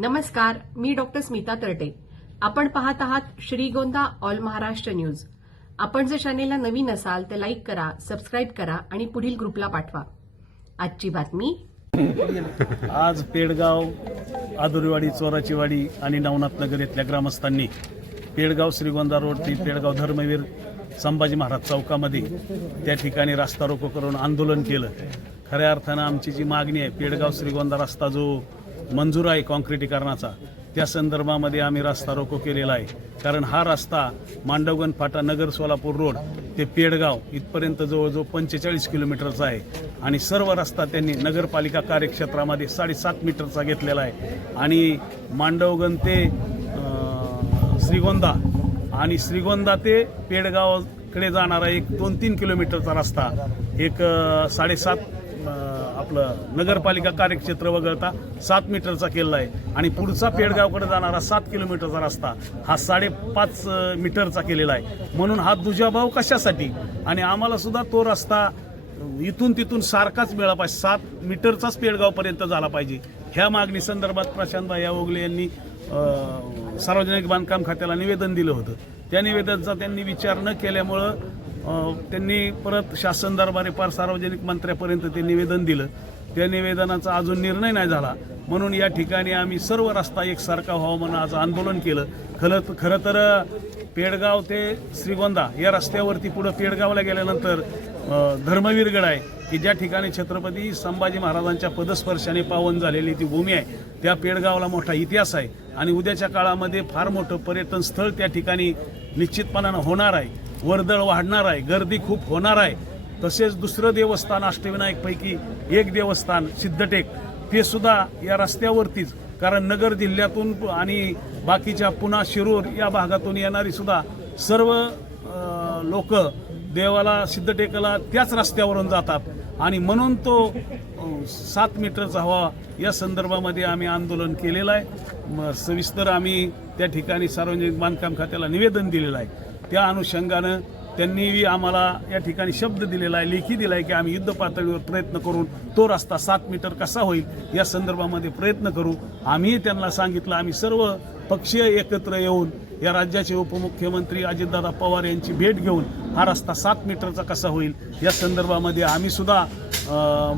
नमस्कार मी डॉक्टर स्मिता तरटे. आपण पाहत आहात श्रीगोंदा ऑल महाराष्ट्र न्यूज. आपण जर चॅनेलला नवीन असाल तर लाईक करा सबस्क्राईब करा आणि पुढील ग्रुपला पाठवा. आजची बातमी? आज पेडगाव आदुरीवाडी चोराचीवाडी आणि नवनाथ नगर येथल्या ग्रामस्थांनी पेडगाव श्रीगोंदा रोड ते पेडगाव धर्मवीर संभाजी महाराज चौकामध्ये त्या ठिकाणी रास्ता रोको करून आंदोलन केलं. खऱ्या अर्थानं आमची जी मागणी आहे पेडगाव श्रीगोंदा रस्ता जो मंजूर आहे काँक्रिटीकरणाचा. त्या संदर्भामध्ये आम्ही रस्ता रोको केलेला आहे. कारण हा रस्ता मांडवगण फाटा नगर सोलापूर रोड ते पेडगाव इथपर्यंत जवळजवळ पंचेचाळीस किलोमीटरचा आहे. आणि सर्व रस्ता त्यांनी नगरपालिका कार्यक्षेत्रामध्ये साडेसात मीटरचा घेतलेला आहे. आणि मांडवगण ते श्रीगोंदा आणि श्रीगोंदा ते पेडगावकडे जाणारा एक दोन तीन किलोमीटरचा रस्ता. एक साडेसात आपलं नगरपालिका कार्यक्षेत्र वगळता सात मीटरचा केलेला आहे. आणि पुढचा पेडगावकडे जाणारा सात किलोमीटरचा रस्ता हा साडेपाच मीटरचा केलेला आहे. म्हणून हा दुजाभाव कशासाठी? आणि आम्हाला सुद्धा तो रस्ता इथून तिथून सारखाच मिळाला पाहिजे. सात मीटरचाच पेडगावपर्यंत झाला पाहिजे. ह्या मागणी संदर्भात प्रशांत या ओगले यांनी सार्वजनिक बांधकाम खात्याला निवेदन दिलं होतं. त्या निवेदनाचा त्यांनी विचार न केल्यामुळं त्यांनी परत शासन दरबारी पार सार्वजनिक मंत्र्यापर्यंत ते निवेदन दिलं. त्या निवेदनाचा अजून निर्णय नाही झाला. म्हणून या ठिकाणी आम्ही सर्व रस्ता एकसारखा व्हावा म्हणून आज आंदोलन केलं. खरं खरं तर पेडगाव ते श्रीगोंदा या रस्त्यावरती पुढं पेडगावला गेल्यानंतर धर्मवीरगड आहे की ज्या ठिकाणी छत्रपती संभाजी महाराजांच्या पदस्पर्शाने पावन झालेली ती भूमी आहे त्या पेडगावला मोठा इतिहास आहे. आणि उद्याच्या काळामध्ये फार मोठं पर्यटन स्थळ त्या ठिकाणी निश्चितपणानं होणार आहे. वर्दळ वाढणार आहे गर्दी खूप होणार आहे. तसेच दुसरं देवस्थान अष्टविनायकपैकी एक देवस्थान सिद्धटेक ते सुद्धा या रस्त्यावरतीच. कारण नगर जिल्ह्यातून आणि बाकीच्या पुन्हा शिरूर या भागातून येणारी सुद्धा सर्व लोक देवाला सिद्धटेकला त्याच रस्त्यावरून जातात. आणि म्हणून तो सात मीटरचा हवा या संदर्भामध्ये आम्ही आंदोलन केलेलं आहे. सविस्तर आम्ही त्या ठिकाणी सार्वजनिक बांधकाम खात्याला निवेदन दिलेलं आहे. त्या अनुषंगानं त्यांनी आम्हाला या ठिकाणी शब्द दिलेला आहे लेखी दिला आहे की आम्ही युद्ध पातळीवर प्रयत्न करून तो रस्ता सात मीटर कसा होईल या संदर्भामध्ये प्रयत्न करू. आम्हीही त्यांना सांगितलं आम्ही सर्व पक्षीय एकत्र येऊन या राज्याचे उपमुख्यमंत्री अजितदादा पवार यांची भेट घेऊन हा रस्ता सात मीटरचा कसा होईल या संदर्भामध्ये आम्ही सुद्धा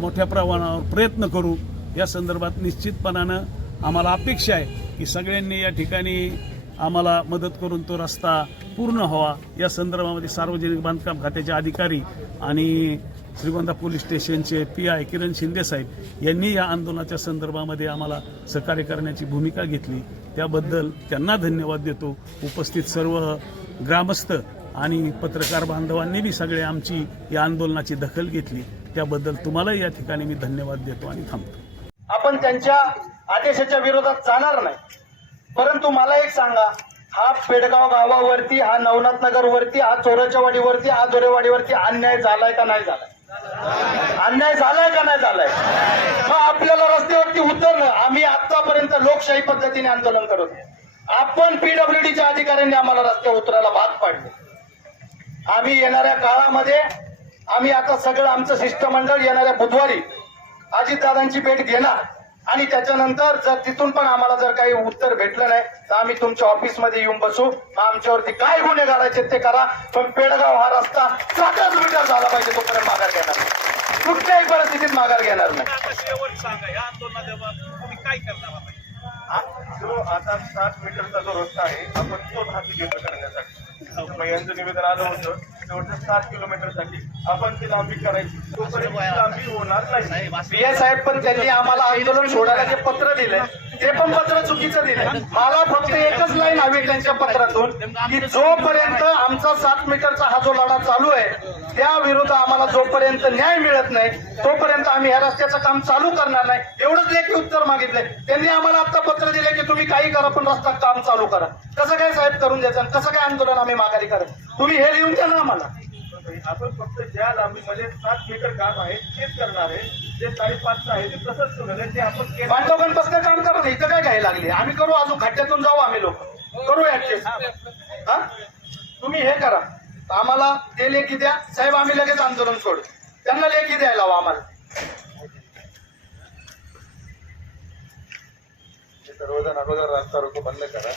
मोठ्या प्रमाणावर प्रयत्न करू. या संदर्भात निश्चितपणानं आम्हाला अपेक्षा आहे की सगळ्यांनी या ठिकाणी आम्हाला मदत करून तो रस्ता पूर्ण व्हावा. या संदर्भामध्ये सार्वजनिक बांधकाम खात्याचे अधिकारी आणि श्रीगोंदा पोलीस स्टेशनचे पी आय किरण शिंदेसाहेब यांनी या आंदोलनाच्या संदर्भामध्ये आम्हाला सहकार्य करण्याची भूमिका घेतली. त्याबद्दल त्यांना धन्यवाद देतो. उपस्थित सर्व ग्रामस्थ आणि पत्रकार बांधवांनी बी सगळे आमची या आंदोलनाची दखल घेतली. त्याबद्दल तुम्हाला या ठिकाणी मी धन्यवाद देतो आणि थांबतो. आपण त्यांच्या आदेशाच्या विरोधात जाणार नाही. परंतु मला एक सांगा हा पेडगाव गावावरती हा नवनाथ नगर वरती हा चोराच्या वाडीवरती हा दोरेवाडीवरती अन्याय झालाय का नाही झालाय? अन्याय झालाय का नाही झालाय? मग आपल्याला रस्त्यावरती उतरणं आम्ही आतापर्यंत लोकशाही पद्धतीने आंदोलन करत आपण पीडब्ल्यूडीच्या अधिकाऱ्यांनी आम्हाला रस्त्यावर उतरायला भाग पाडले. आम्ही येणाऱ्या काळामध्ये आम्ही आता सगळं आमचं शिष्टमंडळ येणाऱ्या बुधवारी अजितदादांची भेट घेणार. आणि त्याच्यानंतर जर तिथून पण आम्हाला जर काही उत्तर भेटलं नाही तर आम्ही तुमच्या ऑफिसमध्ये येऊन बसू. आमच्यावरती काय गुन्हे घालायचे ते करा. पण पेडगाव हा रस्ता सातच मीटर झाला पाहिजे तोपर्यंत माघार घेणार नाही. कुठल्याही परिस्थितीत माघार घेणार नाही. आंदोलनात आता सात मीटरचा जो रस्ता आहे आपण तो भाग करण्यासाठी यांचं निवेदन आलं होतं. शेवटच्या सात किलोमीटरसाठी आपण ती लांबी करायची. तोपर्यंत ती लांबी होणार नाही. पीए साहेब पण त्यांनी आम्हाला आंदोलन सोडायला जे पत्र दिले ते पण पत्र चुकीचं दिले. मला फक्त एकच लाईन हवी त्यांच्या पत्रातून की जोपर्यंत आमचा सात मीटरचा हा जो लढा चालू आहे त्या विरुद्ध आम्हाला जोपर्यंत न्याय मिळत नाही तोपर्यंत आम्ही ह्या रस्त्याचं काम चालू करणार नाही. एवढंच लेखी उत्तर मागितले त्यांनी आम्हाला आता पत्र दिले की तुम्ही काही करा पण रस्ता काम चालू करा. कसं काय साहेब करून द्यायचं आणि कसं काय आंदोलन आम्ही माघारी करत तुम्ही हे लिहून द्या ना आम्हाला. आपण फक्त ज्या लांबीमध्ये सात मीटर काम आहे तेच करणार आहे. जे साडेपाच आहे ते तसंच आहे ते आपण केलं बांधवगण कसं काम करा इथं काय घ्यायला लागली? आम्ही करू अजून खड्ड्यातून जाऊ आम्ही लोक. करू ऍडजस्ट हा. तुम्ही हे करा. आम्हाला ते लेखी द्या. साहेब आम्ही लगेच आंदोलन सोडू. त्यांना लेखी द्यायला हवं आम्हाला. सर्वजण अगोदर रस्ता रोको बंद करा.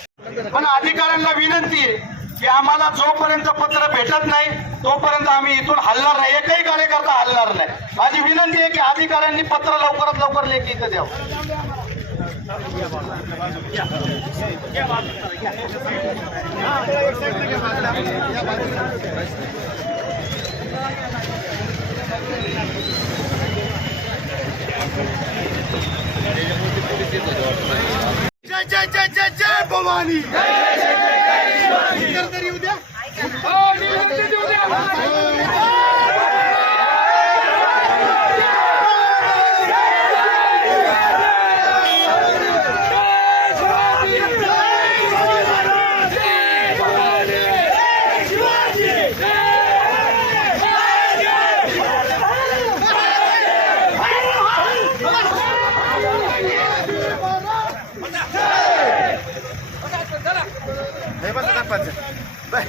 पण अधिकाऱ्यांना विनंती आहे की आम्हाला जोपर्यंत पत्र भेटत नाही तोपर्यंत आम्ही इथून हलणार नाही. एकही कार्यकर्ता हलणार नाही. माझी विनंती आहे की अधिकाऱ्यांनी पत्र लवकरात लवकर लेखी इथं द्यावं. जय जय जय जय जय भवानी! उद्या सरपंच बर